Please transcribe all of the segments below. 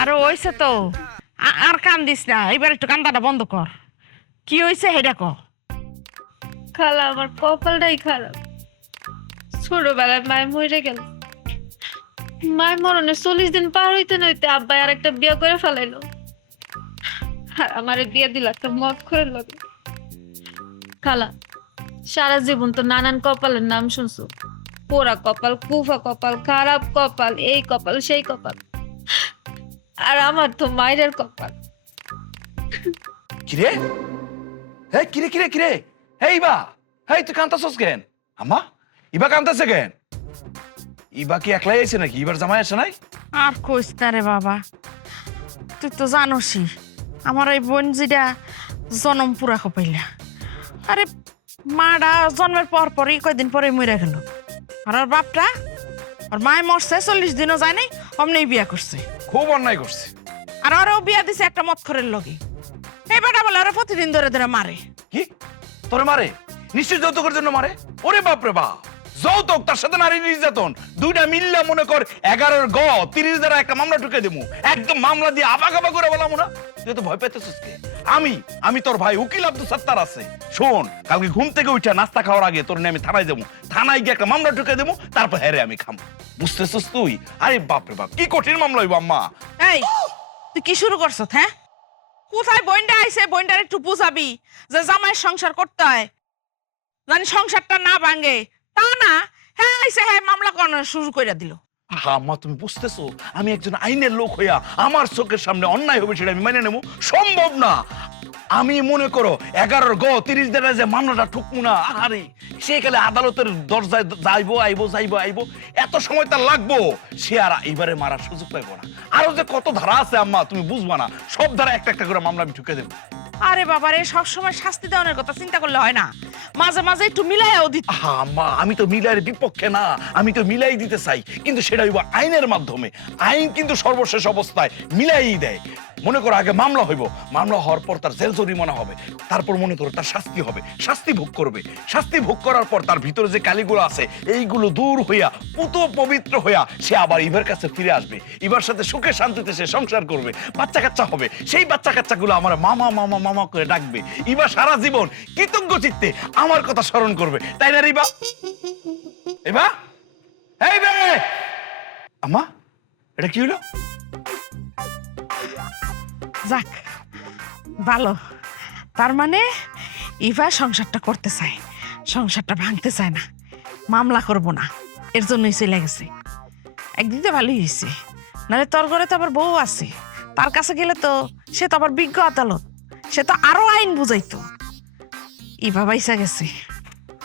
আরে হইছে তো, আর কান দিস না, এবার একটু কান্দাটা বন্ধ কর। কি হইছে হেডা ক। খালা আমার কপালটাই খারাপ। ছোটবেলায় মায় মরে গেল। মায় মরণে 40 দিন পার হইতে না হইতে আব্বাই আর একটা বিয়ে করে ফেলাইলো। আর আমারে বিয়ে দিল একটা মদ করে লাগে। খালা সারা জীবন তো নানান কপালের নাম শুনছো। পোড়া কপাল, কুফা কপাল, খারাপ কপাল, এই কপাল সেই কপাল। আর আমার তো মায়ের কপাল। কিরে কিরে কিরে কিরে ইবা তুই কান্তাছস কেন? আম্মা ইবা কান্তাছে কেন? ইবা কি একলাই আইছে নাকি? ইবার জামাই আসে নাই? আর কইস না রে বাবা, তুই তো জানোসই আমার এই বোন যেটা জনম পুরা কপাইলা। আরে মাটা জন্মের পর পরই কয়দিন পরে মরে গেল। আর ওর বাপটা, ওর মায় মরছে 40 দিনও যায় নাই, অমনি বিয়া করছে। খুব অন্যায় করছে। আর ওরও বিয়া দিছে একটা মৎখরের লগে। এই বেটা বলে ওরা প্রতিদিন ধরে ধরে মারে। কি তোরে মারে? নিশ্চয় যৌতুকের জন্য মারে। ওরে বাপ রে বাপ, যৌতুক তার সাথে নারী নির্যাতন দুইটা মিললা মনে কর 11 গ 30 দ্বারা একটা মামলা ঢুকে দেবো। একদম মামলা দিয়ে আবা গাবা করে বলাম না। তুই তো ভয় পেতেছিস কে? আমি তোর ভাই উকিল আব্দুল সত্তার আছে। শোন, কালকে ঘুম থেকে উঠে নাস্তা খাওয়ার আগে তোর নিয়ে আমি থানায় যাবো। থানায় গিয়ে একটা মামলা ঢুকে দেবো, তারপর হেরে আমি খাম। বুঝতেছিস তুই? আরে বাপ রে বাপ, কি কঠিন মামলা হইব আম্মা। এই তুই কি শুরু করছ? হ্যাঁ, কোথায় বইন্ডা আইছে? বইন্ডার একটু বুঝাবি যে জামাইয়ের সংসার করতে হয়, জানি সংসারটা না ভাঙে। তা না, হ্যাঁ আইছে, হ্যাঁ মামলা করানো শুরু করে দিল। আম্মা তুমি বুঝতেছো, আমি একজন আইনের লোক হইয়া আমার চোখের সামনে অন্যায় হবে সেটা আমি মেনে নেবো? সম্ভব না। আমি মনে করো 11 গ 30 দ্বারা যে মামলাটা ঠুকবো না, আরে সেখানে আদালতের দরজায় যাইবো আইবো এত সময় তার লাগবো। সে আর এইবারে মারার সুযোগ পাইবো না। আরো যে কত ধারা আছে আম্মা তুমি বুঝবা না। সব ধারা একটা একটা করে মামলা আমি ঠুকে দেবো। আরে বাবা রে, সবসময় শাস্তি দেওয়ার কথা চিন্তা করলে হয় না, মাঝে মাঝে একটু মিলাইয়াও দিতে। আম্মা আমি তো মিলাইয়ের বিপক্ষে না, আমি তো মিলাই দিতে চাই, কিন্তু সেটা হইব আইনের মাধ্যমে। আইন কিন্তু সর্বশেষ অবস্থায় মিলাই দেয়। মনে করো আগে মামলা হইব, মামলা হওয়ার পর তার জেল জরিমানা হবে, তারপর মনে করো তার শাস্তি হবে, শাস্তি ভোগ করবে। শাস্তি ভোগ করার পর তার ভিতরে যে কালিগুলো আছে এইগুলো দূর হইয়া পুত পবিত্র হইয়া সে আবার ইবার কাছে ফিরে আসবে। ইবার সাথে সুখে শান্তিতে সে সংসার করবে, বাচ্চা কাচ্চা হবে। সেই বাচ্চা কাচ্চাগুলো আমার মামা মামা মামা করে ডাকবে। ইবার সারা জীবন কৃতজ্ঞ চিত্তে আমার কথা স্মরণ করবে, তাই না রিবা? এবা এই বে আম্মা, এটা কি হলো? যাক ভালো, তার মানে ইভা সংসারটা করতে চায়, সংসারটা ভাঙতে চায় না, মামলা করব না, এর জন্যই চলে গেছে। একদিন তো ভালোই হয়েছে, নাহলে তোর ঘরে তো আবার বউ আছে, তার কাছে গেলে তো সে তো আবার বিজ্ঞ আদালত, সে তো আরো আইন বুঝাইতো। ইভা বাইসা গেছে।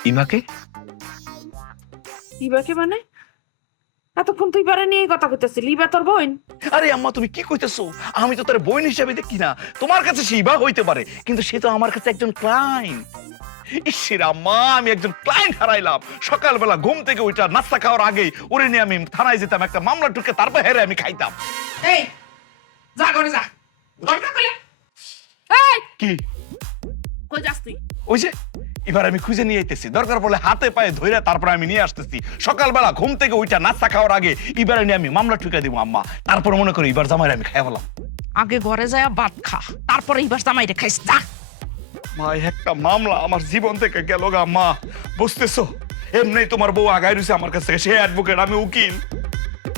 ইমাকে? ইভাকে মানে? এতক্ষণ তুই পারে নিয়ে কথা কইতেছিলি, ইভা তোর বোন? আরে আম্মা তুমি কি কইতেছো? আমি তো তার বোন হিসেবে দেখি না। তোমার কাছে সে ইবা হইতে পারে, কিন্তু সে তো আমার কাছে একজন ক্লায়েন্ট। ইসির আম্মা, আমি একজন ক্লায়েন্ট হারাইলাম। সকালবেলা ঘুম থেকে ওইটা নাস্তা খাওয়ার আগেই ওরে নিয়ে আমি থানায় যেতাম, একটা মামলা ঢুকে তারপর হেরে আমি খাইতাম। এই যা করে যা, দরকার কইলে। এই কি কই যাস তুই? ওই যে এবার আমি খুঁজে নিয়ে আইতেছি, দরকার পড়লে হাতে পায়ে ধইরা তারপর আমি নিয়ে আসতেছি। সকালবেলা ঘুম থেকে ওইটা নাস্তা খাওয়ার আগে এবারে নিয়ে আমি মামলা ঠুকে দিব আম্মা। তারপর মনে করি এবার জামাইরে আমি খাইয়া বললাম। আগে ঘরে যায় ভাত খা, তারপরে ইবার জামাইরে খাইস। যা। মা, একটা মামলা আমার জীবন থেকে গেল গা মা। বুঝতেছো, এমনি তোমার বউ আগায় রয়েছে আমার কাছ থেকে, সে অ্যাডভোকেট, আমি উকিল।